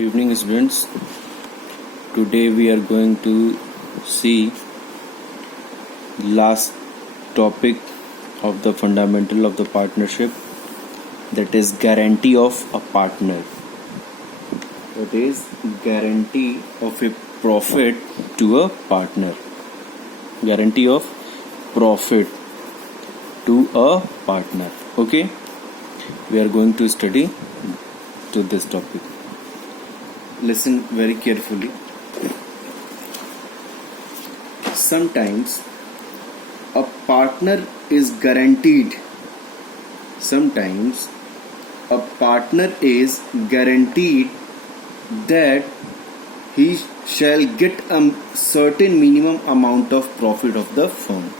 Evening students. Today we are going to see last topic of the fundamental of the partnership, that is guarantee of a partner. That is guarantee of a profit to a partner. Guarantee of profit to a partner. Okay, we are going to study to this topic. Listen very carefully. Sometimes a partner is guaranteed. Sometimes a partner is guaranteed that he shall get a certain minimum amount of profit of the firm.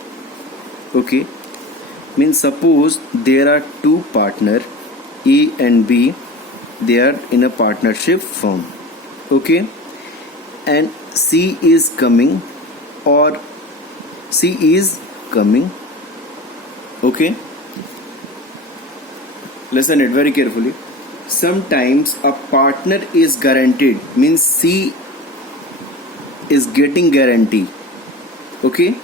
Okay, means suppose there are two partners, A and B. They are in a partnership firm. Okay, and C is coming. Okay, listen it very carefully. Sometimes a partner is guaranteed, means C is getting guarantee. Okay,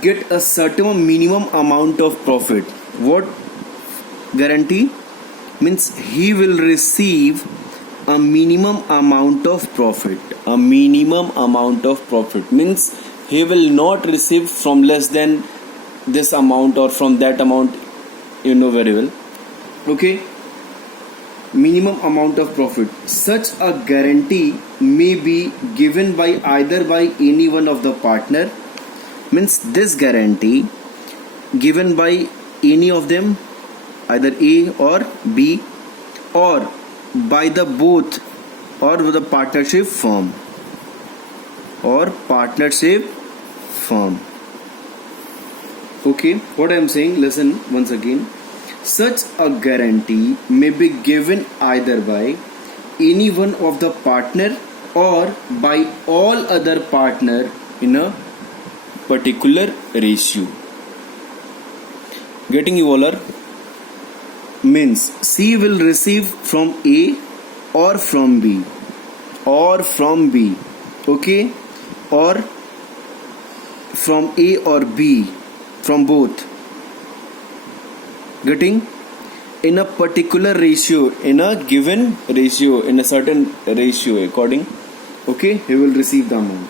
get a certain minimum amount of profit. What guarantee? Means he will receive a minimum amount of profit. A minimum amount of profit means he will not receive from less than this amount or from that amount, you know very well. Okay, minimum amount of profit. Such a guarantee may be given by either by any one of the partner. Means this guarantee given by any of them, either A or B, or by the both, or the partnership firm, Okay, what I am saying, listen once again. Such a guarantee may be given either by any one of the partner or by all other partner in a particular ratio. Getting you all are? Means C will receive from A or from B, okay, or from A or B, from both. Getting? In a particular ratio, in a given ratio, in a certain ratio according, okay, he will receive the amount.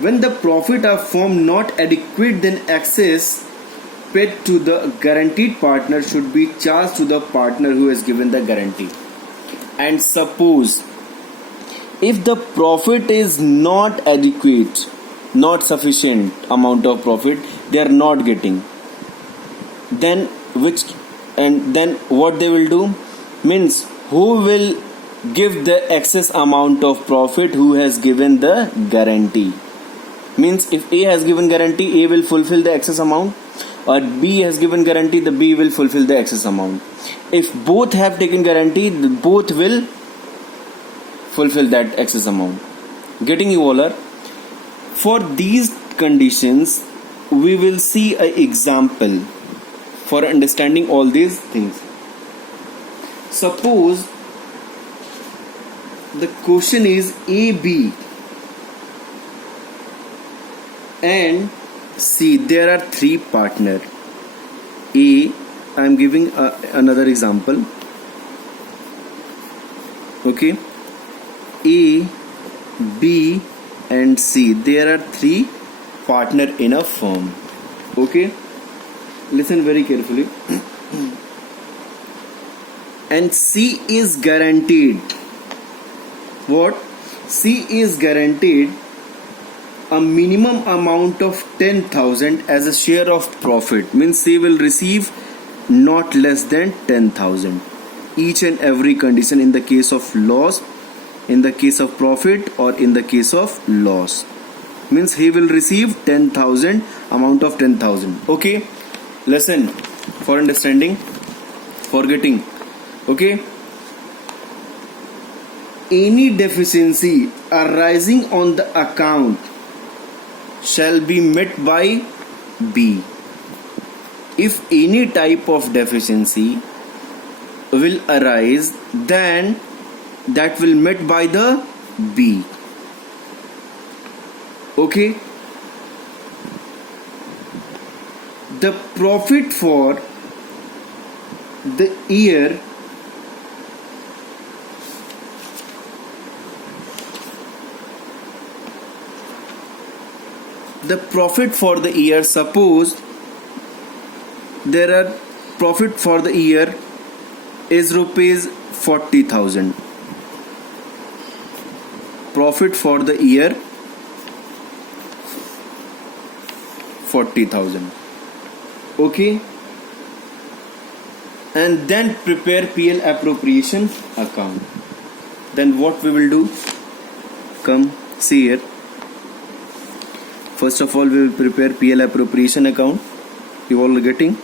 When the profit of firm not adequate, then excess paid to the guaranteed partner should be charged to the partner who has given the guarantee. And suppose if the profit is not adequate, not sufficient amount of profit they are not getting, then what they will do? Means who will give the excess amount of profit? Who has given the guarantee. Means if A has given guarantee, A will fulfill the excess amount, or B has given guarantee, the B will fulfill the excess amount. If both have taken guarantee, both will fulfill that excess amount. Getting you all are? For these conditions, we will see an example for understanding all these things. Suppose the question is A, B and C. There are three partners. A, I am giving another example. Okay, A, B and C. There are three partners in a firm. Okay, listen very carefully. And C is guaranteed. What? C is guaranteed a minimum amount of 10,000 as a share of profit. Means C will receive not less than 10,000. Each and every condition, in the case of loss, in the case of profit, or in the case of loss. Means he will receive 10,000, amount of 10,000. Okay, listen for understanding, for getting. Okay, any deficiency arising on the account shall be met by B. If any type of deficiency will arise, then that will met by the B. Okay. The profit for the year suppose there are profit for the year is rupees 40,000. Profit for the year 40,000. Okay, and then prepare PL appropriation account. Then what we will do? Come see here. First of all, we will prepare PL appropriation account. You all are getting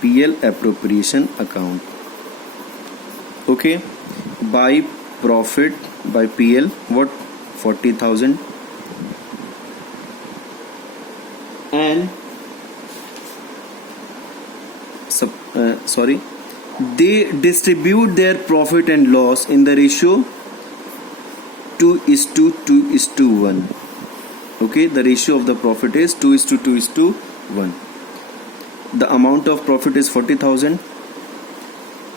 PL appropriation account. Okay, by profit by PL, what? 40,000, and they distribute their profit and loss in the ratio 2:2:1. Okay, the ratio of the profit is 2:2:1. The amount of profit is 40,000.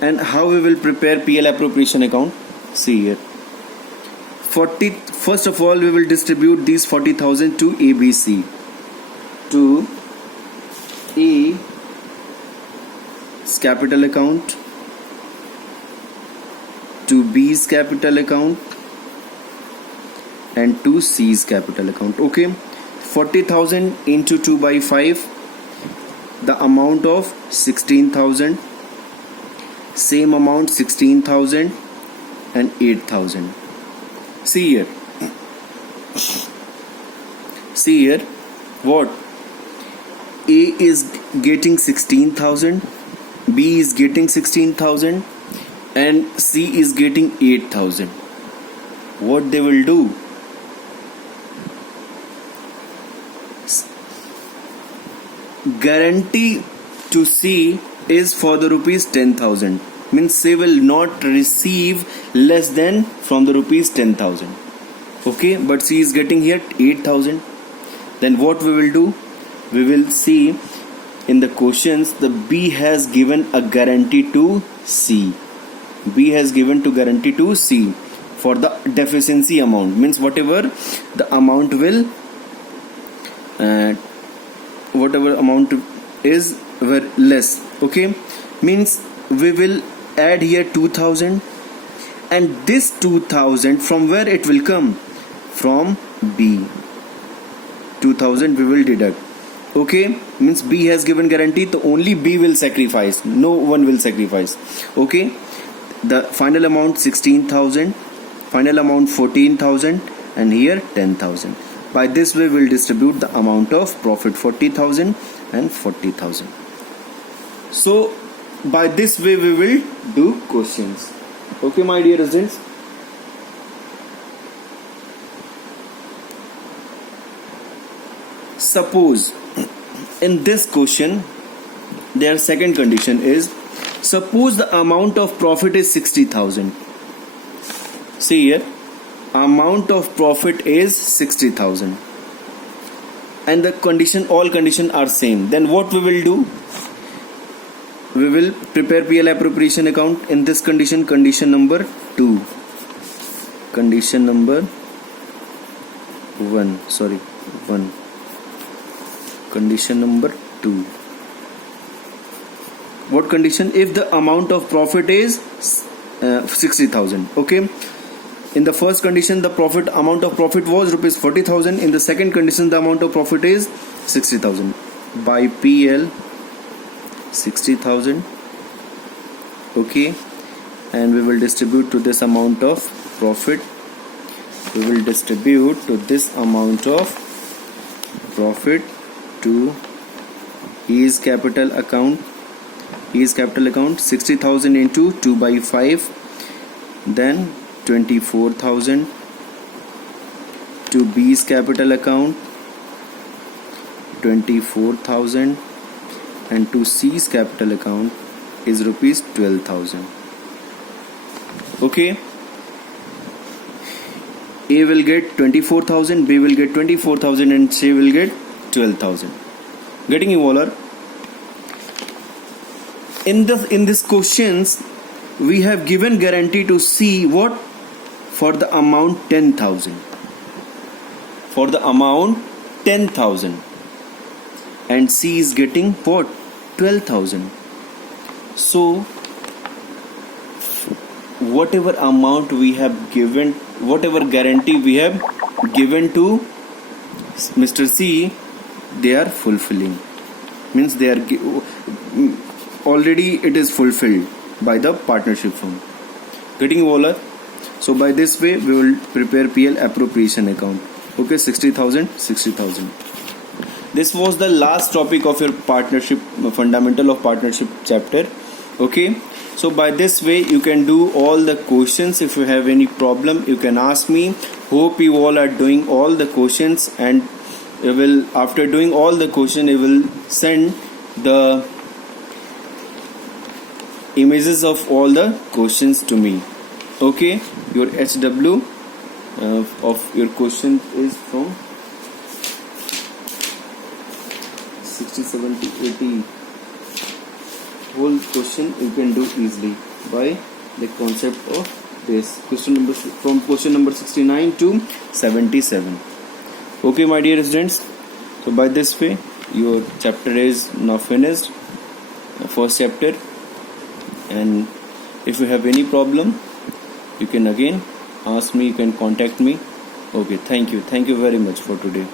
And how we will prepare PL appropriation account? See here. First of all, we will distribute these 40,000 to ABC. To A's capital account, to B's capital account, and to C's capital account. Okay, 40,000 into 2 by 5, the amount of 16,000. Same amount 16,000 and 8,000. See here. See here. What? A is getting 16,000, B is getting 16,000, and C is getting 8,000. What they will do? Guarantee to C is for the rupees 10,000. Means they will not receive less than from the rupees 10,000. Okay, but C is getting here 8,000. Then what we will do? We will see in the questions the B has given a guarantee to C. B has given to guarantee to C for the deficiency amount. Means whatever the amount will whatever amount is were less. Okay, means we will add here 2,000, and this 2,000 from where it will come? From B. 2,000 we will deduct. Okay, means B has given guarantee, so only B will sacrifice, no one will sacrifice. Okay, the final amount 16,000, final amount 14,000, and here 10,000. By this way we will distribute the amount of profit 40,000 and 40,000. So by this way we will do questions. Okay, my dear residents. Suppose in this question their second condition is, suppose the amount of profit is 60,000. See here, amount of profit is 60,000 and the condition, all condition are same. Then what we will do? We will prepare PL appropriation account in this condition, condition number 2. Condition number 1. Condition number 2. What condition? If the amount of profit is 60,000. Okay. In the first condition, the profit amount of profit was rupees 40,000. In the second condition, the amount of profit is 60,000. By PL 60,000. Okay, and we will distribute to this amount of profit. We will distribute to this amount of profit to his capital account. His capital account 60,000 into 2 by 5, then 24,000 to B's capital account 24,000, and to C's capital account is rupees 12,000. Okay, A will get 24,000, B will get 24,000 and C will get 12,000. Getting you all? In this questions we have given guarantee to C what? For the amount 10,000. For the amount 10,000. And C is getting what? 12,000. So whatever amount we have given, whatever guarantee we have given to Mr. C, they are fulfilling. Means they are already it is fulfilled by the partnership firm. Getting you all? So by this way we will prepare PL appropriation account. Okay, 60,000, 60,000. This was the last topic of your partnership, fundamental of partnership chapter. Okay, so by this way you can do all the questions. If you have any problem you can ask me. Hope you all are doing all the questions, and you will, after doing all the question, you will send the images of all the questions to me. Okay, your HW of your question is from 67 to 80. Whole question you can do easily by the concept of this question number, from question number 69 to 77. Okay, my dear students, so by this way your chapter is now finished, the first chapter, and if you have any problem you can again ask me, you can contact me. Okay, thank you very much for today.